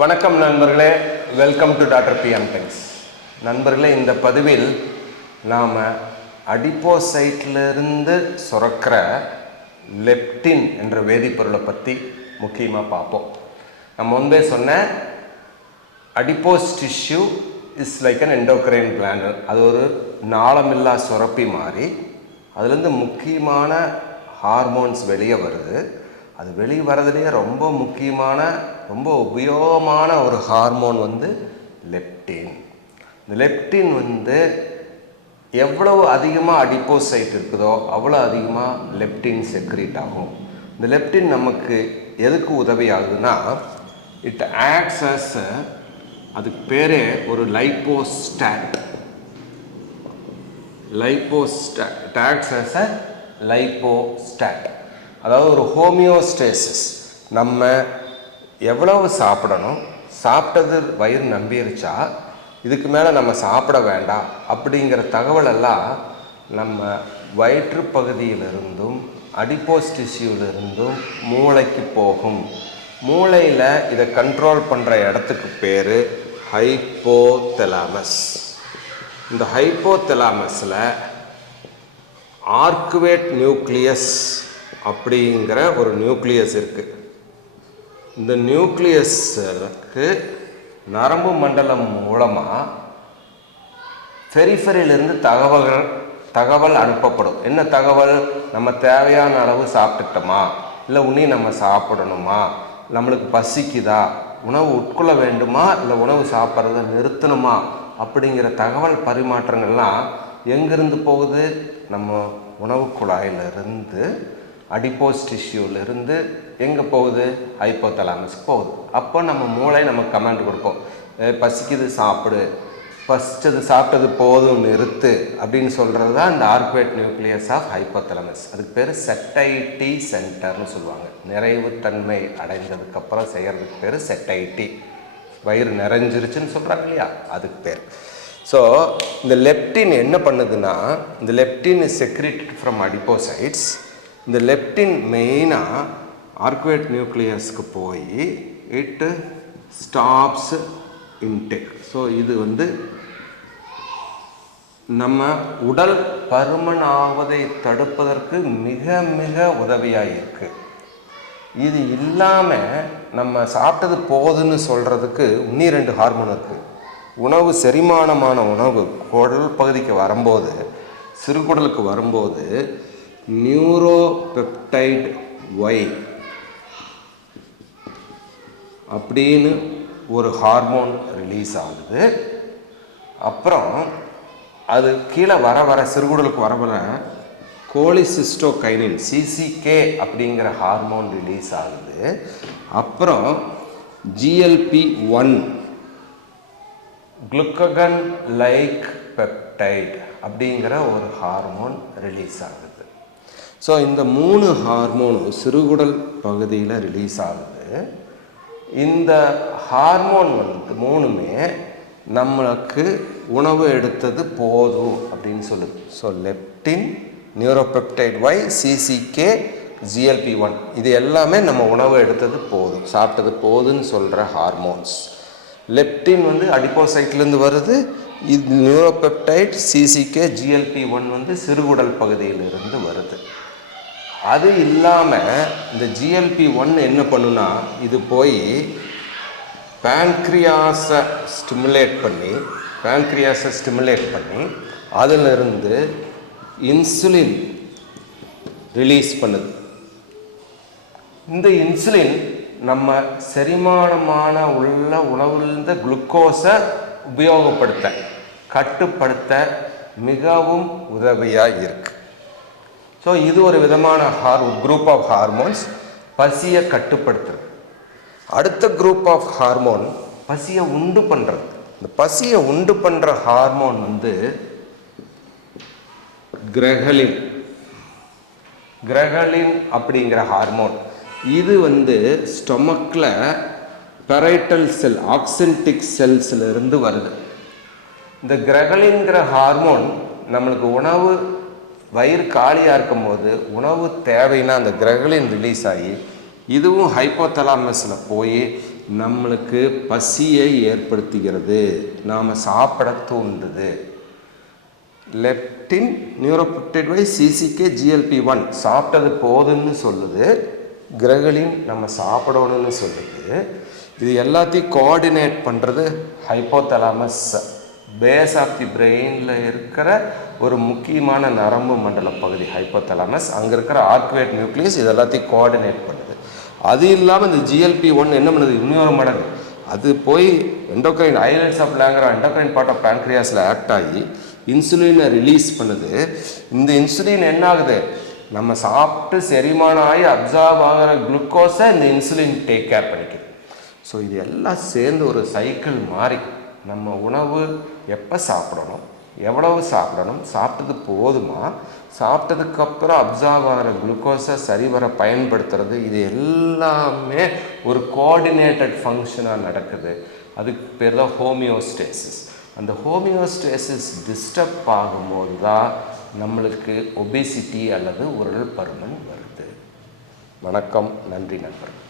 வணக்கம் நண்பர்களே, welcome to doctor PM Things. நண்பர்களே, இந்த பதிவில் நாம் அடிப்போசைட்லேருந்து சுரக்கிற லெப்டின் என்ற வேதிப்பொருளை பற்றி முக்கியமாக பார்ப்போம். நம்ம முன்பே சொன்ன adipose tissue is like an endocrine gland. அது ஒரு நாளமில்லா சுரப்பி மாதிரி. அதுலேருந்து முக்கியமான ஹார்மோன்ஸ் வெளியே வருது. அது வெளியே வரதுலேயே ரொம்ப முக்கியமான, ரொம்ப உபயோகமான ஒரு ஹார்மோன் வந்து லெப்டின். இந்த லெப்டின் வந்து எவ்வளவு அதிகமாக அடிப்போசைட் இருக்குதோ அவ்வளோ அதிகமாக லெப்டின் செக்ரீட் ஆகும். இந்த லெப்டின் நமக்கு எதுக்கு உதவி ஆகுதுன்னா, இட் ஆக்ட்ஸ் அஸ், அதுக்கு பேரே ஒரு லைப்போஸ்டாட். லைப்போஸ்டாட் ஆக்ட்ஸ் அஸ் அ லைப்போஸ்டாட். அதாவது ஒரு ஹோமியோஸ்டேசிஸ். நம்ம எவ்வளவு சாப்பிடணும், சாப்பிட்டது வயிறு நம்பிருச்சா, இதுக்கு மேலே நம்ம சாப்பிட வேண்டாம் அப்படிங்கிற தகவலெல்லாம் நம்ம வயிற்று பகுதியிலிருந்தும் அடிப்போஸ் டிஷ்யூவிலிருந்தும் மூளைக்கு போகும். மூளையில் இதை கண்ட்ரோல் பண்ணுற இடத்துக்கு பேர் ஹைப்போதலாமஸ். இந்த ஹைப்போதலாமஸில் ஆர்குவேட் நியூக்ளியஸ் அப்படிங்கிற ஒரு நியூக்ளியஸ் இருக்குது. இந்த நியூக்ளியஸுக்கு நரம்பு மண்டலம் மூலமாக பெரிஃபரியிலிருந்து தகவல் அனுப்பப்படும். என்ன தகவல்? நம்ம தேவையான அளவு சாப்பிட்டுட்டோமா, இல்லை உன்னி நம்ம சாப்பிடணுமா, நம்மளுக்கு பசிக்குதா, உணவு உட்கொள்ள வேண்டுமா, இல்லை உணவு சாப்பிட்றத நிறுத்தணுமா அப்படிங்கிற தகவல் பரிமாற்றங்கள்லாம் எங்கேருந்து போகுது? நம்ம உணவு குழாயிலிருந்து அடிப்போஸ் டிஷ்யூவிலிருந்து எங்கே போகுது? ஹைப்போதலாமஸ்க்கு போகுது. அப்போ நம்ம மூளை நமக்கு கமாண்ட் கொடுக்கும், பசிக்குது சாப்பிடு, பசிச்சது சாப்பிட்டது போதும் நிறுத்து அப்படின்னு சொல்கிறது தான் இந்த ஆர்குவேட் நியூக்ளியஸ் ஆஃப் ஹைப்போதலாமஸ். அதுக்கு பேர் செட்டைட்டி சென்டர்னு சொல்லுவாங்க. நிறைவுத்தன்மை அடைந்ததுக்கப்புறம் செய்கிறதுக்கு பேர் செட்டைட்டி. வயிறு நிறைஞ்சிருச்சுன்னு சொல்கிறாங்க இல்லையா, அதுக்கு பேர். ஸோ இந்த லெப்டின் என்ன பண்ணுதுன்னா, இந்த லெப்டின் இஸ் செக்ரீட்டட் ஃப்ரம் அடிப்போசைட்ஸ். இந்த லெப்டின் மெயினாக ஆர்குவேட் நியூக்ளியஸ்க்கு போய் இட் ஸ்டாப்ஸ் இன்டேக். ஸோ இது வந்து நம்ம உடல் பருமன் ஆவதை தடுப்பதற்கு மிக மிக உதவியாக இருக்குது. இது இல்லாமல் நம்ம சாப்பிட்டது போதுன்னு சொல்கிறதுக்கு இன்னும் 2 ஹார்மோன் இருக்குது. உணவு செரிமானமான உணவு குடல் பகுதிக்கு வரும்போது, சிறுகுடலுக்கு வரும்போது நியூரோபெப்டைட் ஒய் அப்படின்னு ஒரு ஹார்மோன் ரிலீஸ் ஆகுது. அப்புறம் அது கீழே வர சிறுகுடலுக்கு வர கோலிசிஸ்டோகைனின் CCK அப்படிங்கிற ஹார்மோன் ரிலீஸ் ஆகுது. அப்புறம் GLP-1 குளுக்ககன் லைக் பெப்டைட் அப்படிங்கிற ஒரு ஹார்மோன் ரிலீஸ் ஆகுது. ஸோ இந்த 3 ஹார்மோனும் சிறுகுடல் பகுதியில் ரிலீஸ் ஆகுது. இந்த ஹார்மோன் வந்து 3மே நம்மளுக்கு உணவு எடுத்தது போதும் அப்படின்னு சொல்லுது. So leptin, neuropeptide Y, CCK, GLP-1 இது எல்லாமே நம்ம உணவு எடுத்தது போதும், சாப்பிட்டது போதுன்னு சொல்கிற ஹார்மோன்ஸ். லெப்டின் வந்து அடிப்போசைட்லேருந்து வருது. இது நியூரோபெப்டைட், CCK, GLP-1 வந்து சிறுகுடல் பகுதியிலிருந்து வருது. அது இல்லாமல் இந்த GLP-1 என்ன பண்ணுன்னா, இது போய் பேன்க்ரியாஸை ஸ்டிமுலேட் பண்ணி அதிலிருந்து இன்சுலின் ரிலீஸ் பண்ணுது. இந்த இன்சுலின் நம்ம செரிமானமான உள்ள உணவுலேருந்து குளுக்கோஸை கட்டுப்படுத்த மிகவும் உதவியாக இருக்கு. ஸோ இது ஒரு விதமான குரூப் ஆஃப் ஹார்மோன்ஸ் பசியை கட்டுப்படுத்துறது. அடுத்த குரூப் ஆஃப் ஹார்மோன் பசியை உண்டு பண்ணுறது. இந்த பசியை உண்டு பண்ணுற ஹார்மோன் வந்து கிரகலின் அப்படிங்கிற ஹார்மோன். இது வந்து ஸ்டொமக்கில் பெரைட்டல் செல், ஆக்சென்டிக் செல்ஸில் இருந்து வருது. இந்த கிரகலின்கிற ஹார்மோன் நம்மளுக்கு உணவு வயிறு காலியாக இருக்கும்போது உணவு தேவைன்னா அந்த கிரகலின் ரிலீஸ் ஆகி இதுவும் ஹைப்போதலாமஸில் போய் நம்மளுக்கு பசியை ஏற்படுத்துகிறது, நாம் சாப்பிட தூண்டுது. லெப்டின் நியூரோபெப்டைட் பை சிசிகே GLP-1 சாப்பிட்டது போதுன்னு சொல்லுது, கிரகலின் நம்ம சாப்பிடணும்னு சொல்லுது. இது எல்லாத்தையும் கோஆர்டினேட் பண்ணுறது ஹைப்போதலாமஸ், பேஸ் ஆஃப் தி பிரெயினில் இருக்கிற ஒரு முக்கியமான நரம்பு மண்டல பகுதி ஹைப்போதலாமஸ். அங்கே இருக்கிற ஆர்குவேட் நியூக்ளியஸ் இது எல்லாத்தையும் கோஆர்டினேட் பண்ணுது. அது இல்லாமல் இந்த GLP-1 என்ன பண்ணுது, இன்னொரு மடங்கு அது போய் endocrine islets of Langerhans endocrine part of பேன்க்ரியாஸில் ஆக்ட் ஆகி இன்சுலினை ரிலீஸ் பண்ணுது. இந்த இன்சுலின் என்ன ஆகுது, நம்ம சாப்பிட்டு செரிமானம் ஆகி அப்சார்ப் ஆகிற குளுக்கோஸை இந்த இன்சுலின் டேக் கேர் பண்ணிக்குது. ஸோ இது எல்லாம் சேர்ந்து ஒரு சைக்கிள் மாதிரி நம்ம உணவு எப்போ சாப்பிடணும், எவ்வளவு சாப்பிடணும், சாப்பிட்டது போதுமா, சாப்பிட்டதுக்கப்புறம் அப்சார்ப் ஆகிற குளுக்கோஸை சரிவர பயன்படுத்துறது, இது எல்லாமே ஒரு கோஆர்டினேட்டட் ஃபங்க்ஷனாக நடக்குது. அதுக்கு பேர் தான் ஹோமியோஸ்டேசிஸ். அந்த ஹோமியோஸ்டேசிஸ் டிஸ்டர்ப் ஆகும்போது தான் நம்மளுக்கு ஒபேசிட்டி அல்லது உடல் பருமன் வருது. வணக்கம், நன்றி நண்பர்கள்.